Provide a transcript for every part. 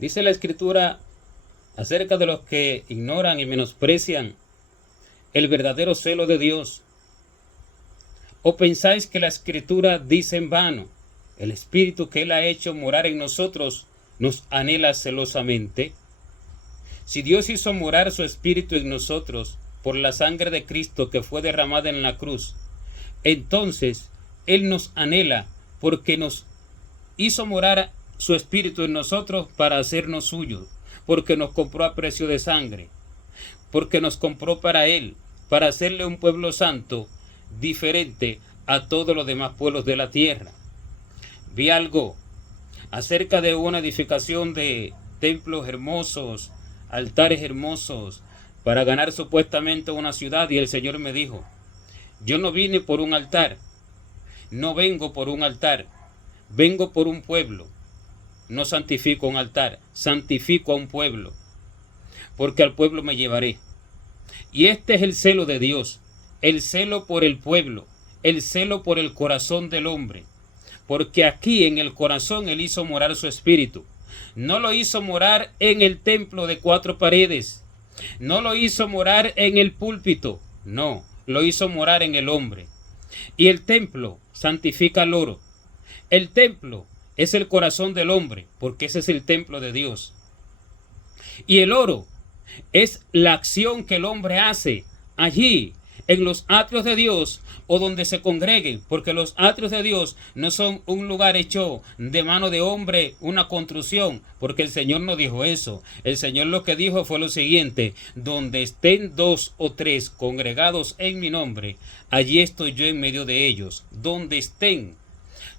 Dice la Escritura acerca de los que ignoran y menosprecian el verdadero celo de Dios. ¿O pensáis que la Escritura dice en vano? El Espíritu que Él ha hecho morar en nosotros nos anhela celosamente. Si Dios hizo morar su Espíritu en nosotros por la sangre de Cristo que fue derramada en la cruz, entonces Él nos anhela porque nos hizo morar su Espíritu en nosotros para hacernos suyos, porque nos compró a precio de sangre, porque nos compró para Él, para hacerle un pueblo santo diferente a todos los demás pueblos de la tierra. Vi algo acerca de una edificación de templos hermosos, altares hermosos, para ganar supuestamente una ciudad, y el Señor me dijo: yo no vine por un altar, no vengo por un altar, vengo por un pueblo. No santifico un altar, santifico a un pueblo, porque al pueblo me llevaré. Y este es el celo de Dios, el celo por el pueblo, el celo por el corazón del hombre, porque aquí en el corazón Él hizo morar su Espíritu. No lo hizo morar en el templo de 4 paredes, no lo hizo morar en el púlpito, no, lo hizo morar en el hombre. Y el templo santifica al oro. El templo es el corazón del hombre, porque ese es el templo de Dios. Y el oro es la acción que el hombre hace allí, en los atrios de Dios, o donde se congreguen, porque los atrios de Dios no son un lugar hecho de mano de hombre, una construcción, porque el Señor no dijo eso. El Señor lo que dijo fue lo siguiente: donde estén 2 o 3 congregados en mi nombre, allí estoy yo en medio de ellos. Donde estén,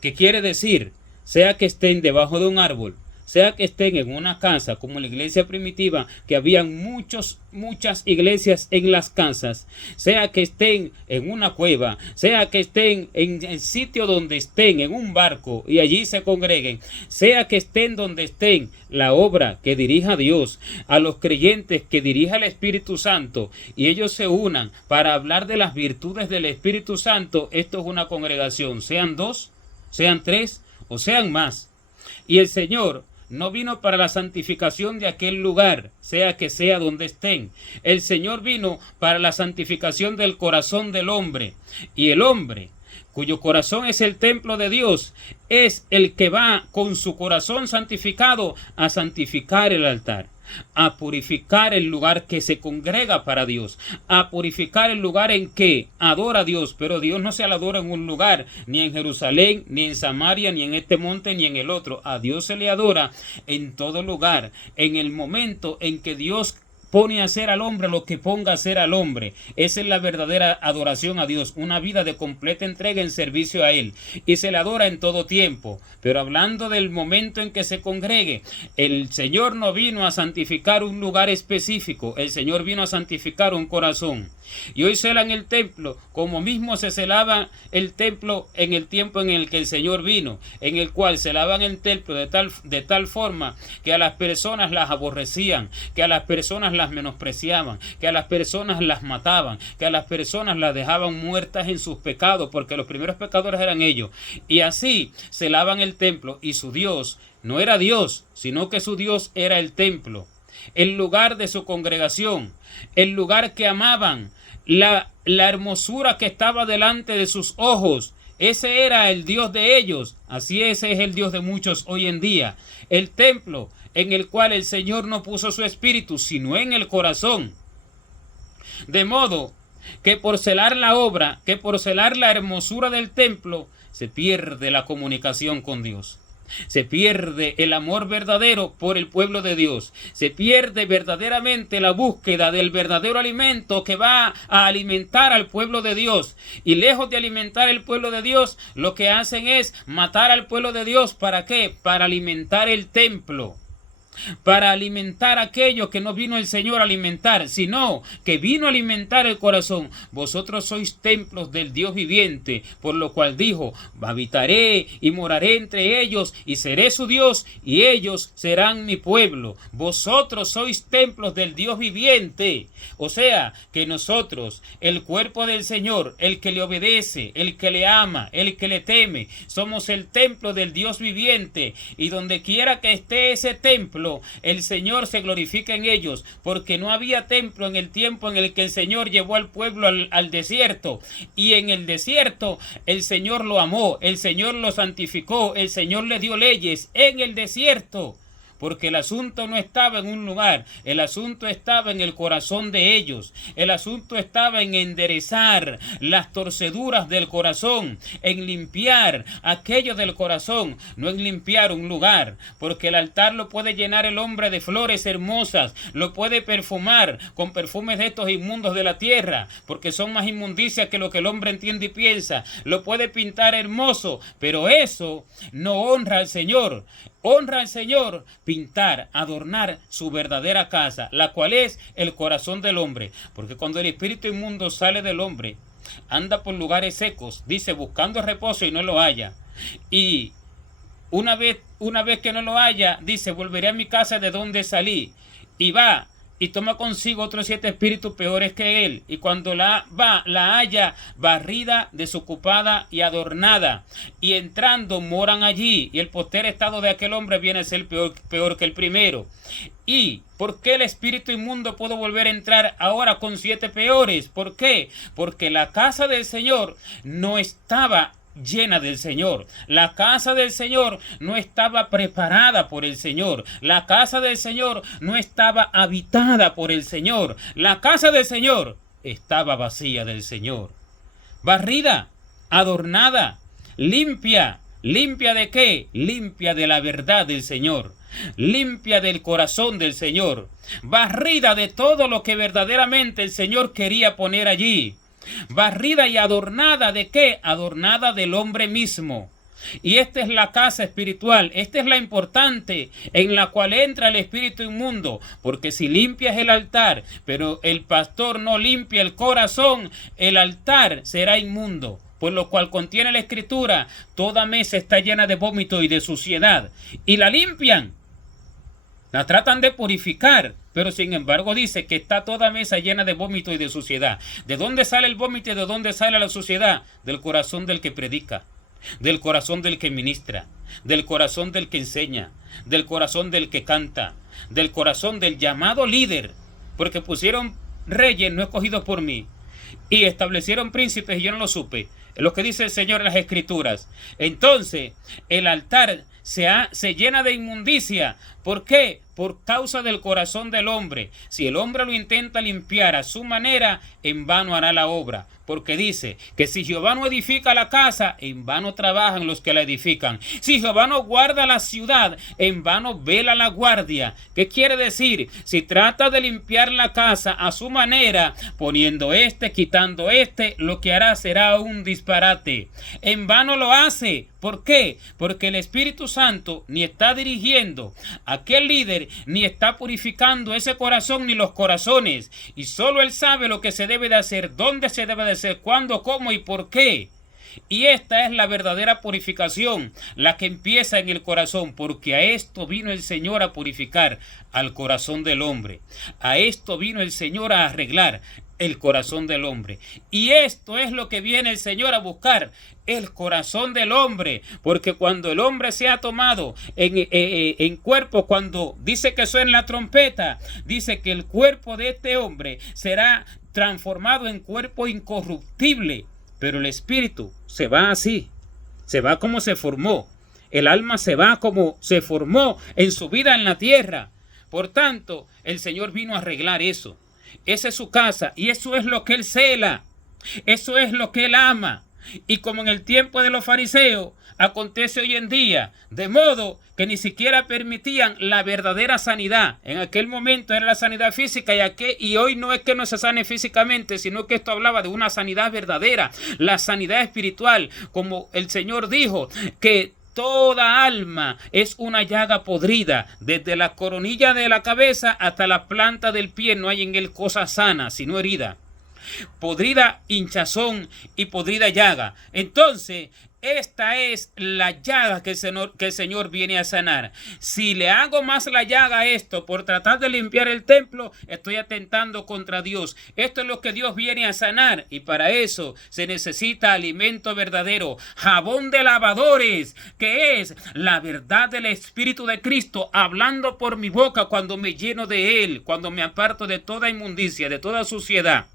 ¿qué quiere decir? Sea que estén debajo de un árbol, sea que estén en una casa como la iglesia primitiva, que habían muchas iglesias en las casas, sea que estén en una cueva, sea que estén en el sitio donde estén, en un barco y allí se congreguen, sea que estén donde estén, la obra que dirija Dios, a los creyentes que dirija el Espíritu Santo, y ellos se unan para hablar de las virtudes del Espíritu Santo. Esto es una congregación, sean 2, sean 3 o sean más. Y el Señor no vino para la santificación de aquel lugar, sea que sea donde estén. El Señor vino para la santificación del corazón del hombre. Y el hombre, cuyo corazón es el templo de Dios, es el que va con su corazón santificado a santificar el altar, a purificar el lugar que se congrega para Dios, a purificar el lugar en que adora a Dios. Pero Dios no se le adora en un lugar, ni en Jerusalén, ni en Samaria, ni en este monte, ni en el otro. A Dios se le adora en todo lugar, en el momento en que Dios pone a hacer al hombre lo que ponga a hacer al hombre. Esa es la verdadera adoración a Dios, una vida de completa entrega en servicio a Él, y se le adora en todo tiempo. Pero hablando del momento en que se congregue, el Señor no vino a santificar un lugar específico, el Señor vino a santificar un corazón. Y hoy celan el templo como mismo se celaba el templo en el tiempo en el que el Señor vino, en el cual celaban el templo de tal forma que a las personas las aborrecían, que a las personas las menospreciaban, que a las personas las mataban, que a las personas las dejaban muertas en sus pecados, porque los primeros pecadores eran ellos. Y así celaban el templo, y su Dios no era Dios, sino que su Dios era el templo, el lugar de su congregación, el lugar que amaban, la hermosura que estaba delante de sus ojos. Ese era el Dios de ellos. Así ese es el Dios de muchos hoy en día. El templo en el cual el Señor no puso su espíritu, sino en el corazón. De modo que por celar la obra, que por celar la hermosura del templo, se pierde la comunicación con Dios. Se pierde el amor verdadero por el pueblo de Dios. Se pierde verdaderamente la búsqueda del verdadero alimento que va a alimentar al pueblo de Dios. Y lejos de alimentar el pueblo de Dios, lo que hacen es matar al pueblo de Dios. ¿Para qué? Para alimentar el templo, para alimentar aquello que no vino el Señor a alimentar, sino que vino a alimentar el corazón. Vosotros sois templos del Dios viviente, por lo cual dijo: habitaré y moraré entre ellos, y seré su Dios, y ellos serán mi pueblo. Vosotros sois templos del Dios viviente. O sea, que nosotros, el cuerpo del Señor, el que le obedece, el que le ama, el que le teme, somos el templo del Dios viviente, y donde quiera que esté ese templo, templo, el Señor se glorifica en ellos, porque no había templo en el tiempo en el que el Señor llevó al pueblo al desierto. Y en el desierto el Señor lo amó, el Señor lo santificó, el Señor le dio leyes en el desierto. Porque el asunto no estaba en un lugar, el asunto estaba en el corazón de ellos. El asunto estaba en enderezar las torceduras del corazón, en limpiar aquello del corazón, no en limpiar un lugar. Porque el altar lo puede llenar el hombre de flores hermosas, lo puede perfumar con perfumes de estos inmundos de la tierra, porque son más inmundicias que lo que el hombre entiende y piensa. Lo puede pintar hermoso, pero eso no honra al Señor. Honra al Señor pintar, adornar su verdadera casa, la cual es el corazón del hombre. Porque cuando el espíritu inmundo sale del hombre, anda por lugares secos, dice, buscando reposo y no lo halla. Y una vez que no lo halla, dice, volveré a mi casa de donde salí. Y va y toma consigo otros 7 espíritus peores que él, y cuando la halla barrida, desocupada y adornada, y entrando moran allí, y el postrer estado de aquel hombre viene a ser peor que el primero. ¿Y por qué el espíritu inmundo pudo volver a entrar ahora con 7 peores? ¿Por qué? Porque la casa del Señor no estaba llena del Señor. La casa del Señor no estaba preparada por el Señor. La casa del Señor no estaba habitada por el Señor. La casa del Señor estaba vacía del Señor. Barrida, adornada, limpia. ¿Limpia de qué? Limpia de la verdad del Señor. Limpia del corazón del Señor. Barrida de todo lo que verdaderamente el Señor quería poner allí. Barrida y adornada ¿de qué? Adornada del hombre mismo. Y esta es la casa espiritual, esta es la importante en la cual entra el espíritu inmundo, porque si limpias el altar, pero el pastor no limpia el corazón, el altar será inmundo. Por lo cual contiene la escritura, toda mesa está llena de vómito y de suciedad, y la limpian. La tratan de purificar, pero sin embargo dice que está toda mesa llena de vómito y de suciedad. ¿De dónde sale el vómito y de dónde sale la suciedad? Del corazón del que predica, del corazón del que ministra, del corazón del que enseña, del corazón del que canta, del corazón del llamado líder. Porque pusieron reyes no escogidos por mí y establecieron príncipes y yo no lo supe. Es lo que dice el Señor en las Escrituras. Entonces el altar se llena de inmundicia. ¿Por qué? Por causa del corazón del hombre. Si el hombre lo intenta limpiar a su manera, en vano hará la obra. Porque dice que si Jehová no edifica la casa, en vano trabajan los que la edifican. Si Jehová no guarda la ciudad, en vano vela la guardia. ¿Qué quiere decir? Si trata de limpiar la casa a su manera, poniendo quitando lo que hará será un disparate. En vano lo hace. ¿Por qué? Porque el Espíritu Santo ni está dirigiendo a aquel líder, ni está purificando ese corazón ni los corazones. Y solo él sabe lo que se debe de hacer, dónde se debe de hacer, cuándo, cómo y por qué. Y esta es la verdadera purificación, la que empieza en el corazón, porque a esto vino el Señor a purificar al corazón del hombre. A esto vino el Señor a arreglar el corazón del hombre. Y esto es lo que viene el Señor a buscar, el corazón del hombre. Porque cuando el hombre sea tomado en cuerpo, cuando dice que suena la trompeta, dice que el cuerpo de este hombre será transformado en cuerpo incorruptible. Pero el espíritu se va así, se va como se formó. El alma se va como se formó en su vida en la tierra. Por tanto, el Señor vino a arreglar eso. Esa es su casa y eso es lo que él cela. Eso es lo que él ama. Y como en el tiempo de los fariseos, acontece hoy en día, de modo que ni siquiera permitían la verdadera sanidad. En aquel momento era la sanidad física y hoy no es que no se sane físicamente, sino que esto hablaba de una sanidad verdadera, la sanidad espiritual, como el Señor dijo, que toda alma es una llaga podrida, desde la coronilla de la cabeza hasta la planta del pie, no hay en él cosa sana, sino herida. Podrida hinchazón y podrida llaga. Entonces, esta es la llaga que el Señor viene a sanar. Si le hago más la llaga a esto por tratar de limpiar el templo, estoy atentando contra Dios. Esto es lo que Dios viene a sanar, y para eso se necesita alimento verdadero, jabón de lavadores, que es la verdad del Espíritu de Cristo hablando por mi boca cuando me lleno de Él, cuando me aparto de toda inmundicia, de toda suciedad,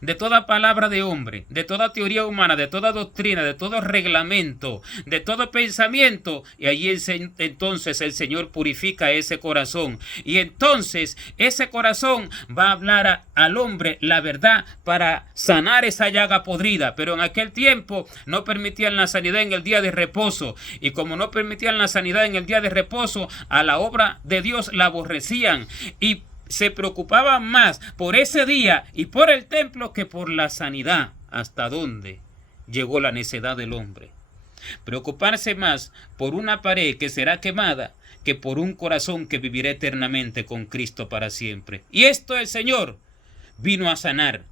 de toda palabra de hombre, de toda teoría humana, de toda doctrina, de todo reglamento, de todo pensamiento. Y allí entonces el Señor purifica ese corazón. Y entonces ese corazón va a hablar al hombre la verdad para sanar esa llaga podrida. Pero en aquel tiempo no permitían la sanidad en el día de reposo. Y como no permitían la sanidad en el día de reposo, a la obra de Dios la aborrecían. Y se preocupaban más por ese día y por el templo que por la sanidad. ¿Hasta dónde llegó la necedad del hombre? Preocuparse más por una pared que será quemada que por un corazón que vivirá eternamente con Cristo para siempre. Y esto el Señor vino a sanar.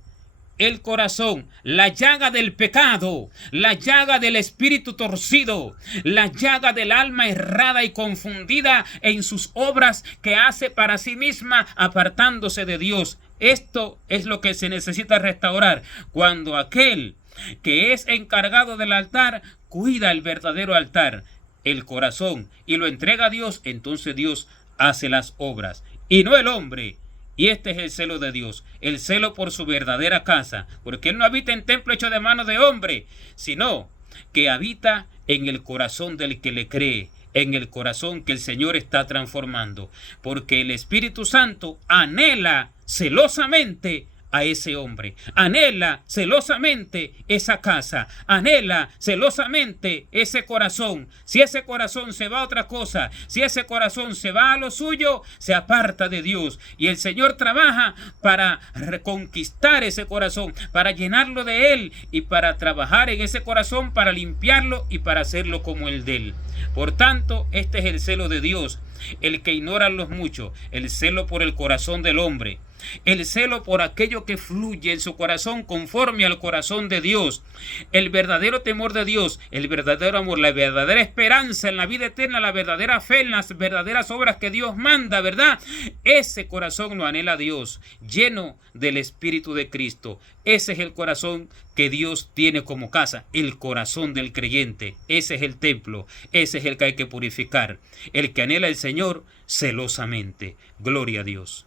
El corazón, la llaga del pecado, la llaga del espíritu torcido, la llaga del alma errada y confundida en sus obras que hace para sí misma apartándose de Dios. Esto es lo que se necesita restaurar cuando aquel que es encargado del altar cuida el verdadero altar, el corazón, y lo entrega a Dios. Entonces Dios hace las obras y no el hombre. Y este es el celo de Dios, el celo por su verdadera casa, porque Él no habita en templo hecho de mano de hombre, sino que habita en el corazón del que le cree, en el corazón que el Señor está transformando, porque el Espíritu Santo anhela celosamente a ese hombre, anhela celosamente esa casa, anhela celosamente ese corazón. Si ese corazón se va a otra cosa, si ese corazón se va a lo suyo, se aparta de Dios. Y el Señor trabaja para reconquistar ese corazón, para llenarlo de Él y para trabajar en ese corazón, para limpiarlo y para hacerlo como el de Él. Por tanto, este es el celo de Dios, el que ignoran los muchos, el celo por el corazón del hombre, el celo por aquello que fluye en su corazón conforme al corazón de Dios, el verdadero temor de Dios, el verdadero amor, la verdadera esperanza en la vida eterna, la verdadera fe en las verdaderas obras que Dios manda, ¿verdad? Ese corazón lo anhela Dios, lleno del Espíritu de Cristo. Ese es el corazón que Dios tiene como casa, el corazón del creyente. Ese es el templo, ese es el que hay que purificar, el que anhela el Señor celosamente. Gloria a Dios.